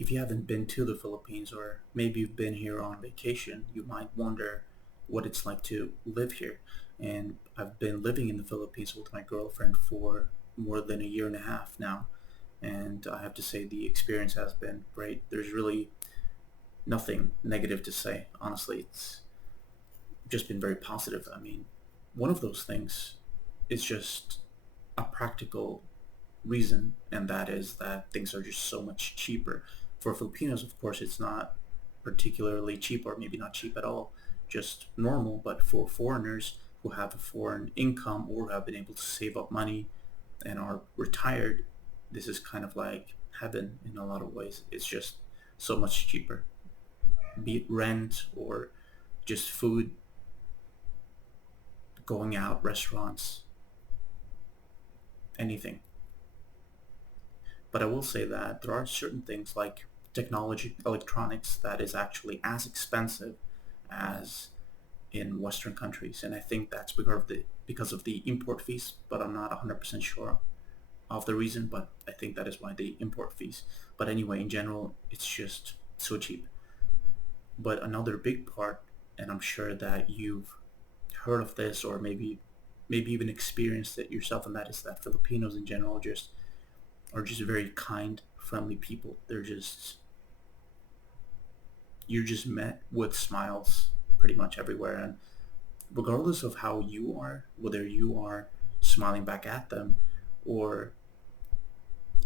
if you haven't been to the Philippines, or maybe you've been here on vacation, you might wonder what it's like to live here. And I've been living in the Philippines with my girlfriend for more than a year and a half now. And I have to say the experience has been great. There's really nothing negative to say. Honestly, it's just been very positive. I mean, one of those things is just a practical reason, and that is that things are just so much cheaper. For Filipinos, of course, it's not particularly cheap, or maybe not cheap at all, just normal. But for foreigners who have a foreign income or have been able to save up money and are retired, this is kind of like heaven in a lot of ways. It's just so much cheaper, be it rent or just food, going out, restaurants, anything. But I will say that there are certain things like technology, electronics, that is actually as expensive as in Western countries, and I think that's because of the import fees. But I'm not 100% sure of the reason. But I think that is why the import fees. But anyway, in general, it's just so cheap. But another big part, and I'm sure that you've heard of this, or maybe even experienced it yourself, and that is that Filipinos in general just are just very kind, friendly people. You're just met with smiles pretty much everywhere, and regardless of how you are, whether you are smiling back at them, or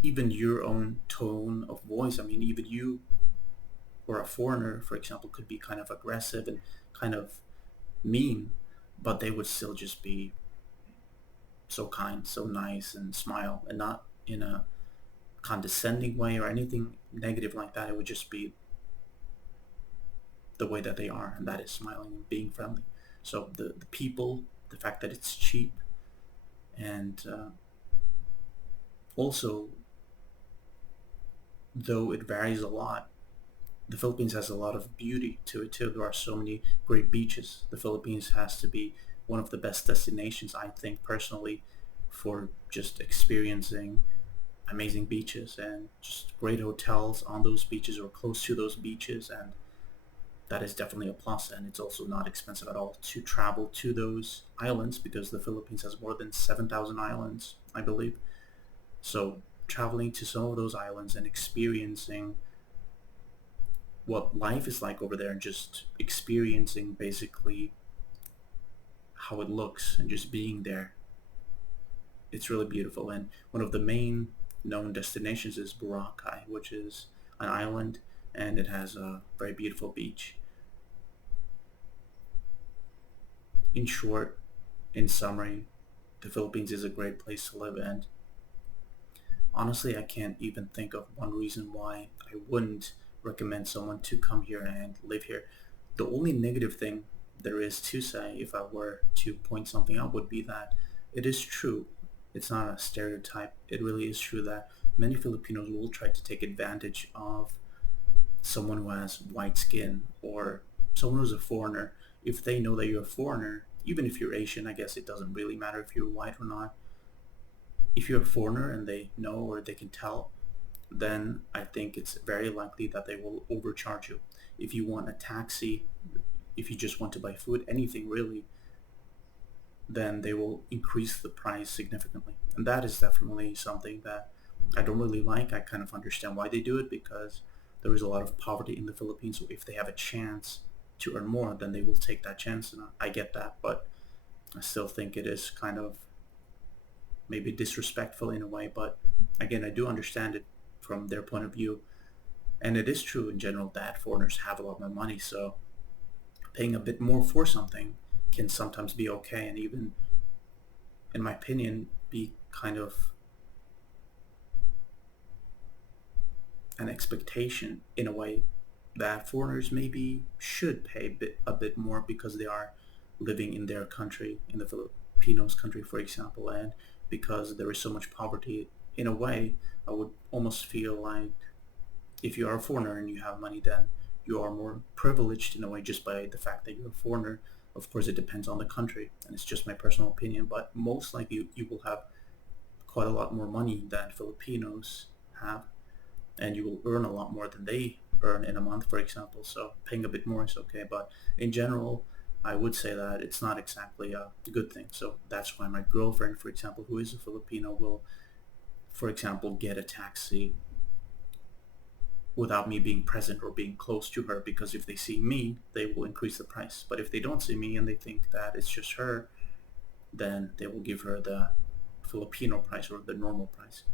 even your own tone of voice. I mean, even you or a foreigner, for example, could be kind of aggressive and kind of mean, but they would still just be so kind, so nice, and smile, and not in a condescending way or anything negative like that. It would just be the way that they are, and that is smiling and being friendly. So the people, the fact that it's cheap, and also, though it varies a lot, the Philippines has a lot of beauty to it too. There are so many great beaches. The Philippines has to be one of the best destinations, I think personally, for just experiencing amazing beaches and just great hotels on those beaches or close to those beaches. And that is definitely a plus. And it's also not expensive at all to travel to those islands, because the Philippines has more than 7,000 islands, I believe. So traveling to some of those islands and experiencing what life is like over there, and just experiencing basically how it looks and just being there, it's really beautiful. And one of the main known destinations is Boracay, which is an island, and it has a very beautiful beach. In short, in summary, the Philippines is a great place to live, and honestly, I can't even think of one reason why I wouldn't recommend someone to come here and live here. The only negative thing there is to say, if I were to point something out, would be that it is true. It's not a stereotype. It really is true that many Filipinos will try to take advantage of someone who has white skin, or someone who's a foreigner. If they know that you're a foreigner, even if you're Asian, I guess it doesn't really matter if you're white or not. If you're a foreigner and they know, or they can tell, then I think it's very likely that they will overcharge you. If you want a taxi, if you just want to buy food, anything really, then they will increase the price significantly. And that is definitely something that I don't really like. I kind of understand why they do it, because there is a lot of poverty in the Philippines. So if they have a chance to earn more, then they will take that chance. And I get that, but I still think it is kind of maybe disrespectful in a way. But again, I do understand it from their point of view. And it is true in general that foreigners have a lot more money. So paying a bit more for something can sometimes be okay, and even, in my opinion, be kind of an expectation in a way that foreigners maybe should pay a bit more, because they are living in their country, in the Filipinos country, for example, and because there is so much poverty. In a way, I would almost feel like if you are a foreigner and you have money, then you are more privileged in a way, just by the fact that you're a foreigner. Of course, it depends on the country, and it's just my personal opinion, but most likely you will have quite a lot more money than Filipinos have. and you will earn a lot more than they earn in a month, for example. So paying a bit more is okay, but in general, I would say that it's not exactly a good thing. So that's why my girlfriend, for example, who is a Filipino, will, for example, get a taxi without me being present or being close to her, because if they see me, they will increase the price. But if they don't see me and they think that it's just her, then they will give her the Filipino price or the normal price.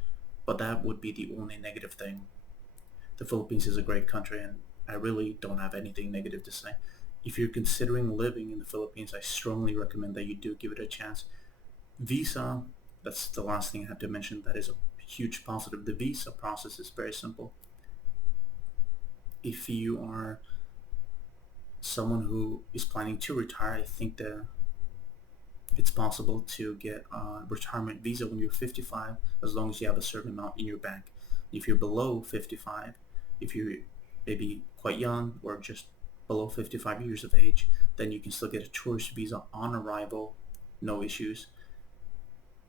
But that would be the only negative thing. The Philippines is a great country, and I really don't have anything negative to say. If you're considering living in the Philippines, I strongly recommend that you do give it a chance. Visa, that's the last thing I have to mention, that is a huge positive. The visa process is very simple. If you are someone who is planning to retire, I think that it's possible to get a retirement visa when you're 55, as long as you have a certain amount in your bank. If you're below 55, if you're maybe quite young or just below 55 years of age, then you can still get a tourist visa on arrival, no issues.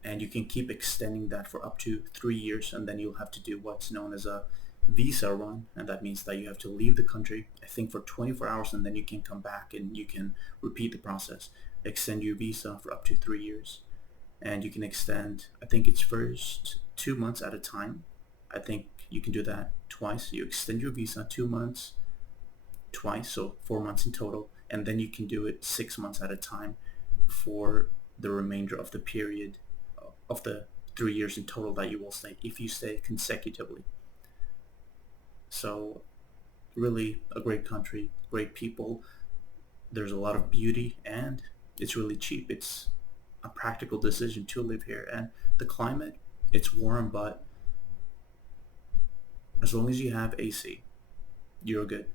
And you can keep extending that for up to 3 years, and then you'll have to do what's known as a visa run, and that means that you have to leave the country, I think, for 24 hours, and then you can come back and you can repeat the process, extend your visa for up to 3 years. And you can extend, I think it's first 2 months at a time. I think you can do that twice. You extend your visa 2 months twice, so 4 months in total, and then you can do it 6 months at a time for the remainder of the period of the 3 years in total that you will stay, if you stay consecutively. So really a great country, great people. There's a lot of beauty, and it's really cheap. It's a practical decision to live here. And the climate, it's warm, but as long as you have AC, you're good.